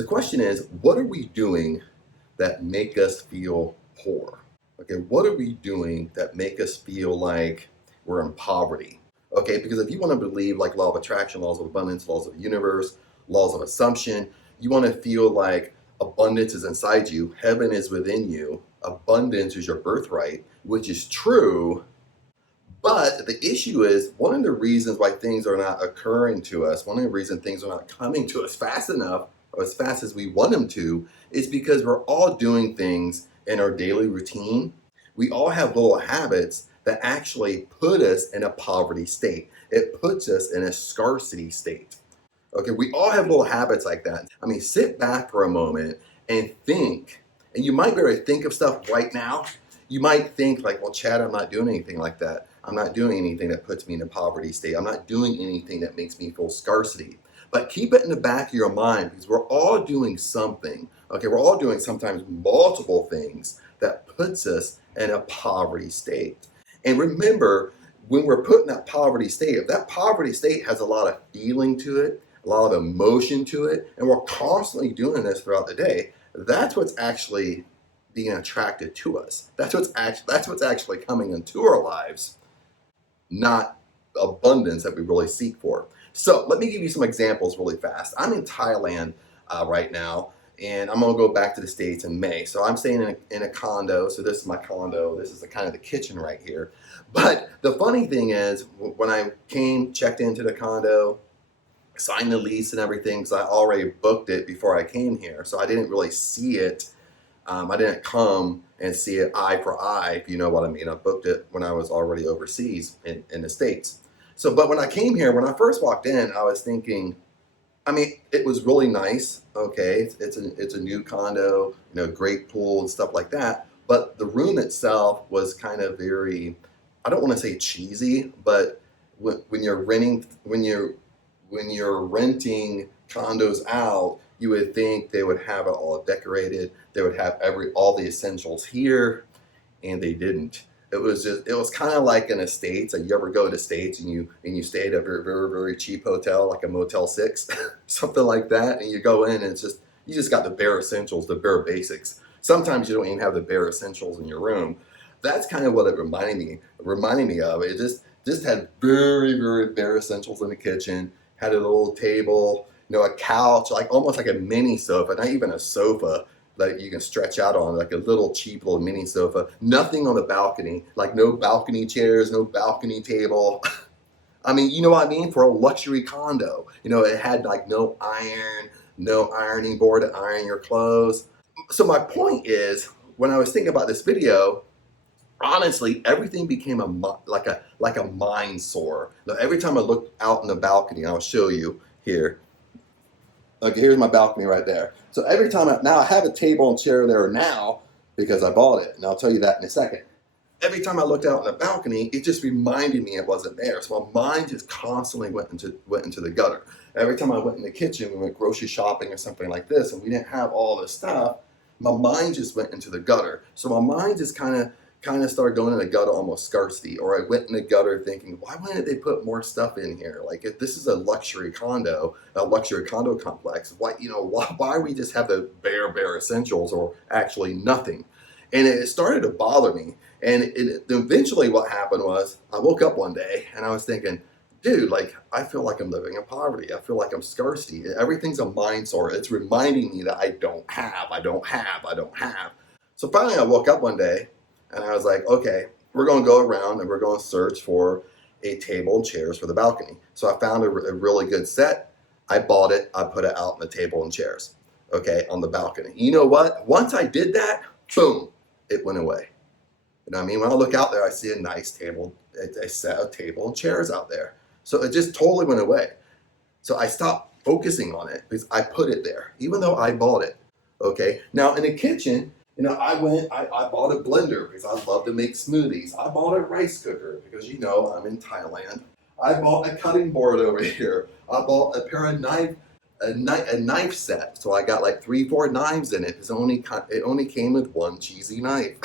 The question is, what are we doing that make us feel poor? Okay, what are we doing that make us feel like we're in poverty? Okay, because if you want to believe like law of attraction, laws of abundance, laws of the universe, laws of assumption, you want to feel like abundance is inside you, heaven is within you, abundance is your birthright, which is true. But the issue is one of the reasons why things are not occurring to us, one of the reasons things are not coming to us fast enough or as fast as we want them to, is because we're all doing things in our daily routine. We all have little habits that actually put us in a poverty state. It puts us in a scarcity state. Okay, we all have little habits like that. I mean, sit back for a moment and think. And you might be able to think of stuff right now. You might think like, well, Chad, I'm not doing anything like that. I'm not doing anything that puts me in a poverty state. I'm not doing anything that makes me feel scarcity. But keep it in the back of your mind because we're all doing something. Okay, we're all doing sometimes multiple things that puts us in a poverty state. And remember, when we're put in that poverty state, if that poverty state has a lot of feeling to it, a lot of emotion to it, and we're constantly doing this throughout the day, that's what's actually being attracted to us. That's what's actually coming into our lives, not abundance that we really seek for. So let me give you some examples really fast. I'm in Thailand right now, and I'm gonna go back to the States in May. So I'm staying in a condo. So this is my condo. This is the kind of the kitchen right here. But the funny thing is, when I checked into the condo, signed the lease and everything, because I already booked it before I came here. So I didn't really see it. I didn't come and see it eye for eye, if you know what I mean. I booked it when I was already overseas in the States. So, but when I came here, when I first walked in, I was thinking, I mean, it was really nice. Okay, it's a new condo, great pool and stuff like that. But the room itself was kind of very, I don't want to say cheesy, but when you're renting condos out, you would think they would have it all decorated. They would have all the essentials here, and they didn't. It was kind of like in the States. Like you ever go to the States and you stay at a very, very, very cheap hotel, like a Motel 6, something like that, and you go in and you just got the bare essentials, the bare basics. Sometimes you don't even have the bare essentials in your room. That's kind of what it reminded me of. It just had very, very bare essentials in the kitchen. Had a little table, a couch, like almost like a mini sofa, not even a sofa that you can stretch out on, like a little cheap little mini sofa. Nothing on the balcony, like no balcony chairs, no balcony table. I mean, you know what I mean? For a luxury condo, it had like no ironing board to iron your clothes. So my point is, when I was thinking about this video, honestly, everything became like a mind sore. Now, every time I look out on the balcony, I'll show you here. Okay, here's my balcony right there. So every time now I have a table and chair there now because I bought it, and I'll tell you that in a second. Every time I looked out on the balcony, it just reminded me it wasn't there. So my mind just constantly went into the gutter. Every time I went in the kitchen, we went grocery shopping or something like this, and we didn't have all this stuff, my mind just went into the gutter. So my mind just kind of started going in the gutter, almost scarcity. Or I went in the gutter thinking, why wouldn't they put more stuff in here? Like if this is a luxury condo complex, why we just have the bare essentials or actually nothing? And it started to bother me. And eventually what happened was I woke up one day and I was thinking, dude, like I feel like I'm living in poverty. I feel like I'm scarcity. Everything's a mind sore. It's reminding me that I don't have. So finally I woke up one day and I was like, okay, we're going to go around and we're going to search for a table and chairs for the balcony. So I found a really good set. I bought it. I put it out on the table and chairs, okay, on the balcony. You know what? Once I did that, boom, it went away. You know what I mean? When I look out there, I see a nice table, a set of table and chairs out there. So it just totally went away. So I stopped focusing on it because I put it there, even though I bought it, okay? Now in the kitchen, I bought a blender because I love to make smoothies. I bought a rice cooker because I'm in Thailand. I bought a cutting board over here. I bought a pair of a knife set. So I got like 3-4 knives in it. It only came with one cheesy knife.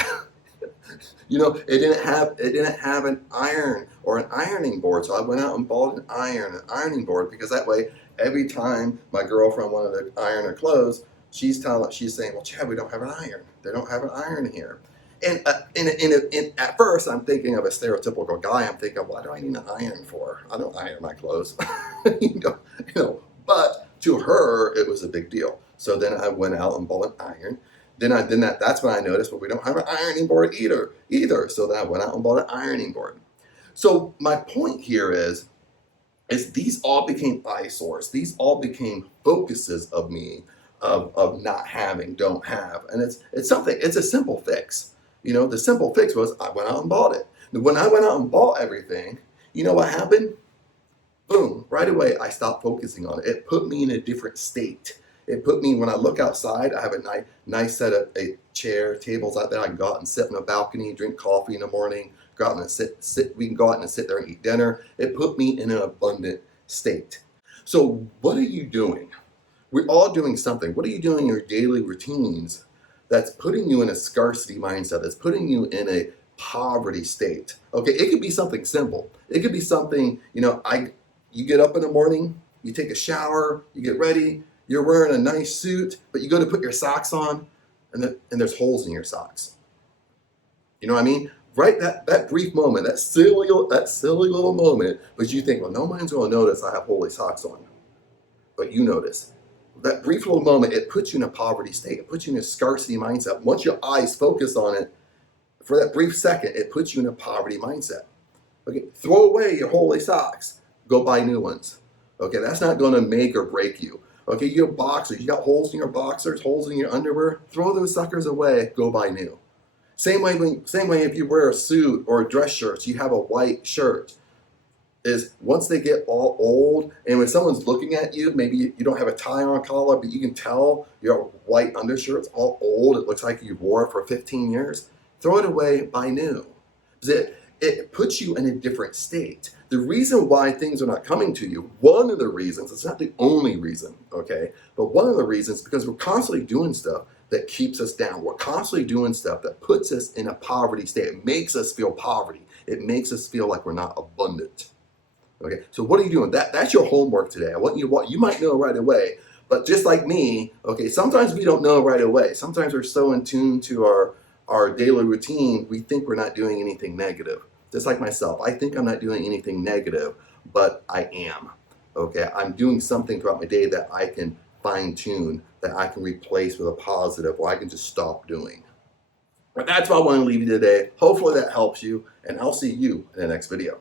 It didn't have an iron or an ironing board. So I went out and bought an ironing board because that way, Every time my girlfriend wanted to iron her clothes, she's saying, well, Chad, we don't have an iron. They don't have an iron here. And at first, I'm thinking of a stereotypical guy. I'm thinking, why do I need an iron for? I don't iron my clothes. But to her, it was a big deal. So then I went out and bought an iron. That's when I noticed, well, we don't have an ironing board either. So then I went out and bought an ironing board. So my point here is these all became eyesores. These all became focuses of me of not having, don't have. And it's a simple fix. The simple fix was I went out and bought it. When I went out and bought everything, you know what happened? Boom, right away I stopped focusing on it. It put me in a different state. It put me, when I look outside, I have a nice set of tables out there. I can go out and sit on a balcony, drink coffee in the morning, go out and sit. We can go out and sit there and eat dinner. It put me in an abundant state. So what are you doing? We're all doing something. What are you doing in your daily routines that's putting you in a scarcity mindset, that's putting you in a poverty state? Okay, it could be something simple. It could be something, you get up in the morning, you take a shower, you get ready, you're wearing a nice suit, but you go to put your socks on and there's holes in your socks. You know what I mean? Right, that brief moment, that silly little moment, but you think, well, no one's going to notice I have holy socks on. But you notice. That brief little moment, it puts you in a poverty state. It puts you in a scarcity mindset. Once your eyes focus on it, for that brief second, it puts you in a poverty mindset. Okay, throw away your holy socks. Go buy new ones. Okay, that's not going to make or break you. Okay, you have boxers. You got holes in your boxers, holes in your underwear. Throw those suckers away. Go buy new. Same way if you wear a suit or a dress shirt, you have a white shirt. Is once they get all old, and when someone's looking at you, maybe you don't have a tie on collar, but you can tell your white undershirt's all old. It looks like you wore it for 15 years. Throw it away, buy new. It puts you in a different state. The reason why things are not coming to you, one of the reasons, it's not the only reason, okay, but one of the reasons, because we're constantly doing stuff that keeps us down. We're constantly doing stuff that puts us in a poverty state. It makes us feel poverty. It makes us feel like we're not abundant. Okay, so what are you doing? That's your homework today. I want you might know right away, but just like me, okay, sometimes we don't know right away. Sometimes we're so in tune to our daily routine, we think we're not doing anything negative. Just like myself, I think I'm not doing anything negative, but I am. Okay, I'm doing something throughout my day that I can fine tune, that I can replace with a positive, or I can just stop doing. But that's what I want to leave you today. Hopefully that helps you, and I'll see you in the next video.